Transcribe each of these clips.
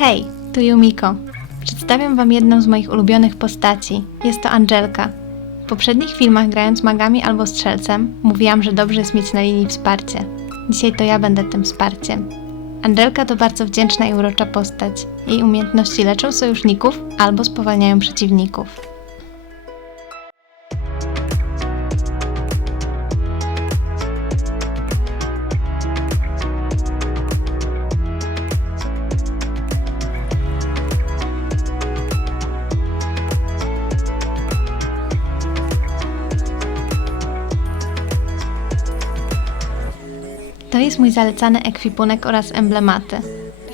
Hej, tu Yumiko. Przedstawiam Wam jedną z moich ulubionych postaci. Jest to Angelka. W poprzednich filmach grając magami albo strzelcem mówiłam, że dobrze jest mieć na linii wsparcie. Dzisiaj to ja będę tym wsparciem. Angelka to bardzo wdzięczna i urocza postać. Jej umiejętności leczą sojuszników albo spowalniają przeciwników. To jest mój zalecany ekwipunek oraz emblematy.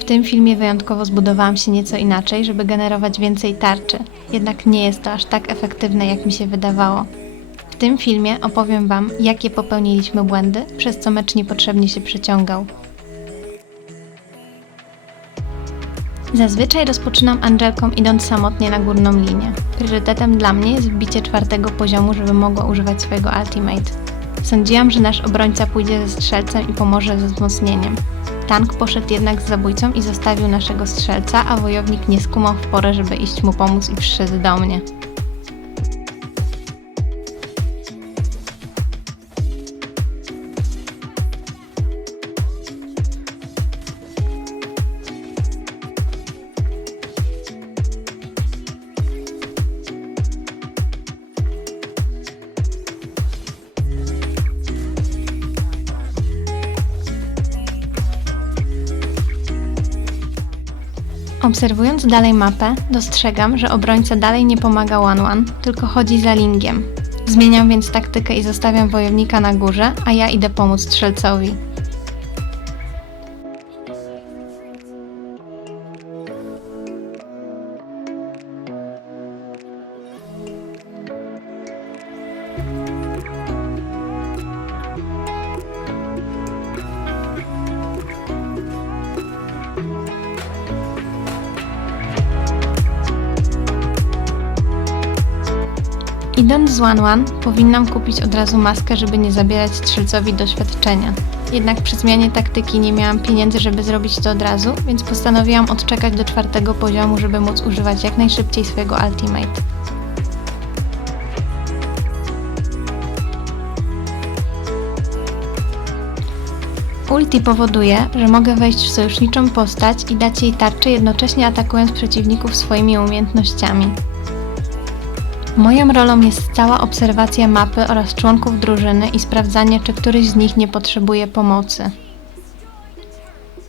W tym filmie wyjątkowo zbudowałam się nieco inaczej, żeby generować więcej tarczy, jednak nie jest to aż tak efektywne, jak mi się wydawało. W tym filmie opowiem Wam, jakie popełniliśmy błędy, przez co mecz niepotrzebnie się przeciągał. Zazwyczaj rozpoczynam Angelką idąc samotnie na górną linię. Priorytetem dla mnie jest wbicie czwartego poziomu, żeby mogła używać swojego ultimate. Sądziłam, że nasz obrońca pójdzie ze strzelcem i pomoże ze wzmocnieniem. Tank poszedł jednak z zabójcą i zostawił naszego strzelca, a wojownik nie skumał w porę, żeby iść mu pomóc i przyszedł do mnie. Obserwując dalej mapę, dostrzegam, że obrońca dalej nie pomaga One-One, tylko chodzi za lingiem. Zmieniam więc taktykę i zostawiam wojownika na górze, a ja idę pomóc strzelcowi. Idąc z One One, powinnam kupić od razu maskę, żeby nie zabierać strzelcowi doświadczenia. Jednak przy zmianie taktyki nie miałam pieniędzy, żeby zrobić to od razu, więc postanowiłam odczekać do czwartego poziomu, żeby móc używać jak najszybciej swojego ultimate. Ulti powoduje, że mogę wejść w sojuszniczą postać i dać jej tarczę, jednocześnie atakując przeciwników swoimi umiejętnościami. Moją rolą jest stała obserwacja mapy oraz członków drużyny i sprawdzanie, czy któryś z nich nie potrzebuje pomocy.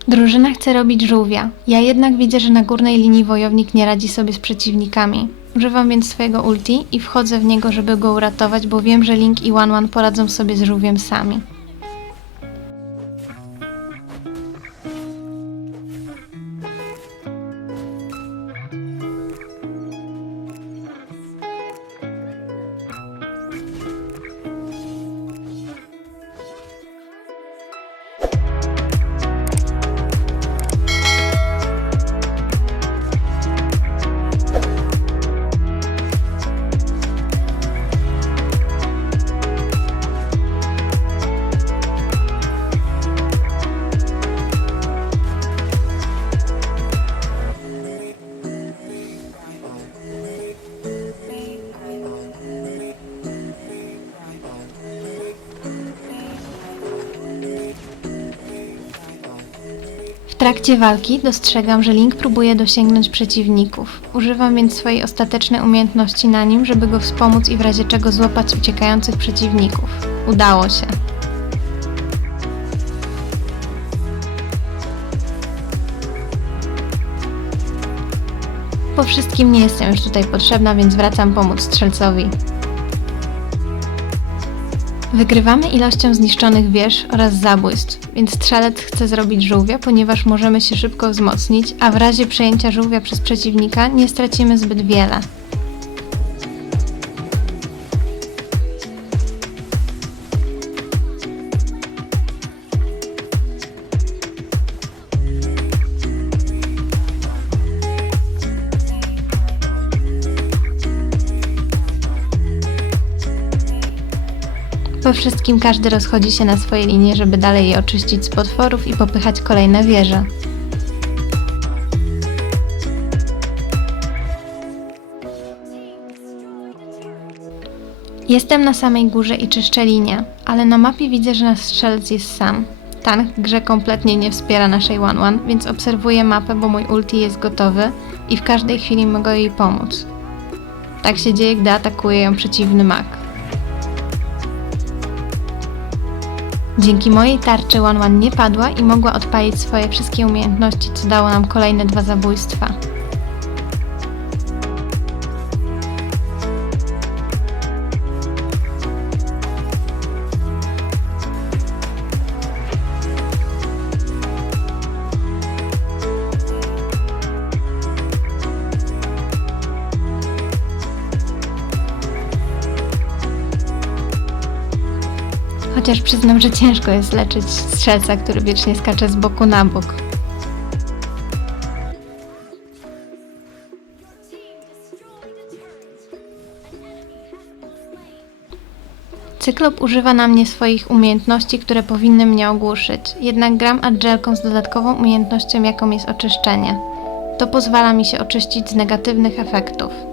Drużyna chce robić żółwia, ja jednak widzę, że na górnej linii wojownik nie radzi sobie z przeciwnikami. Używam więc swojego ulti i wchodzę w niego, żeby go uratować, bo wiem, że Link i One poradzą sobie z żółwiem sami. Trakcie walki dostrzegam, że Link próbuje dosięgnąć przeciwników. Używam więc swojej ostatecznej umiejętności na nim, żeby go wspomóc i w razie czego złapać uciekających przeciwników. Udało się. Po wszystkim nie jestem już tutaj potrzebna, więc wracam pomóc strzelcowi. Wygrywamy ilością zniszczonych wież oraz zabójstw, więc strzelec chce zrobić żółwia, ponieważ możemy się szybko wzmocnić, a w razie przejęcia żółwia przez przeciwnika nie stracimy zbyt wiele. Po wszystkim każdy rozchodzi się na swoje linie, żeby dalej je oczyścić z potworów i popychać kolejne wieże. Jestem na samej górze i czyszczę linię, ale na mapie widzę, że nasz strzelec jest sam. Tank grze kompletnie nie wspiera naszej 1-1, więc obserwuję mapę, bo mój ulti jest gotowy i w każdej chwili mogę jej pomóc. Tak się dzieje, gdy atakuje ją przeciwny mag. Dzięki mojej tarczy 1-1 nie padła i mogła odpalić swoje wszystkie umiejętności, co dało nam kolejne dwa zabójstwa. Chociaż przyznam, że ciężko jest leczyć strzelca, który wiecznie skacze z boku na bok. Cyklop używa na mnie swoich umiejętności, które powinny mnie ogłuszyć. Jednak gram Angelką z dodatkową umiejętnością, jaką jest oczyszczenie. To pozwala mi się oczyścić z negatywnych efektów.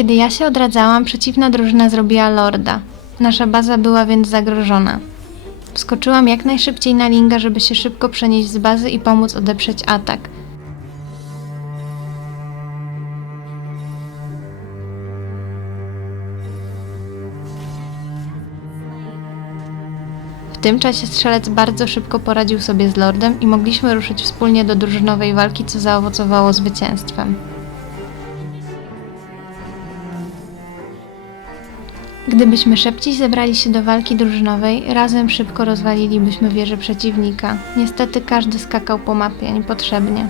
Kiedy ja się odradzałam, przeciwna drużyna zrobiła lorda. Nasza baza była więc zagrożona. Wskoczyłam jak najszybciej na linga, żeby się szybko przenieść z bazy i pomóc odeprzeć atak. W tym czasie strzelec bardzo szybko poradził sobie z lordem i mogliśmy ruszyć wspólnie do drużynowej walki, co zaowocowało zwycięstwem. Gdybyśmy szybciej zebrali się do walki drużynowej, razem szybko rozwalilibyśmy wieżę przeciwnika. Niestety każdy skakał po mapie niepotrzebnie.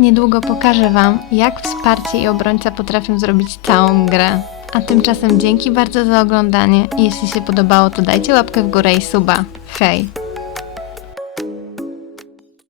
Niedługo pokażę Wam, jak wsparcie i obrońca potrafią zrobić całą grę. A tymczasem dzięki bardzo za oglądanie jeśli się podobało, to dajcie łapkę w górę i suba. Hej!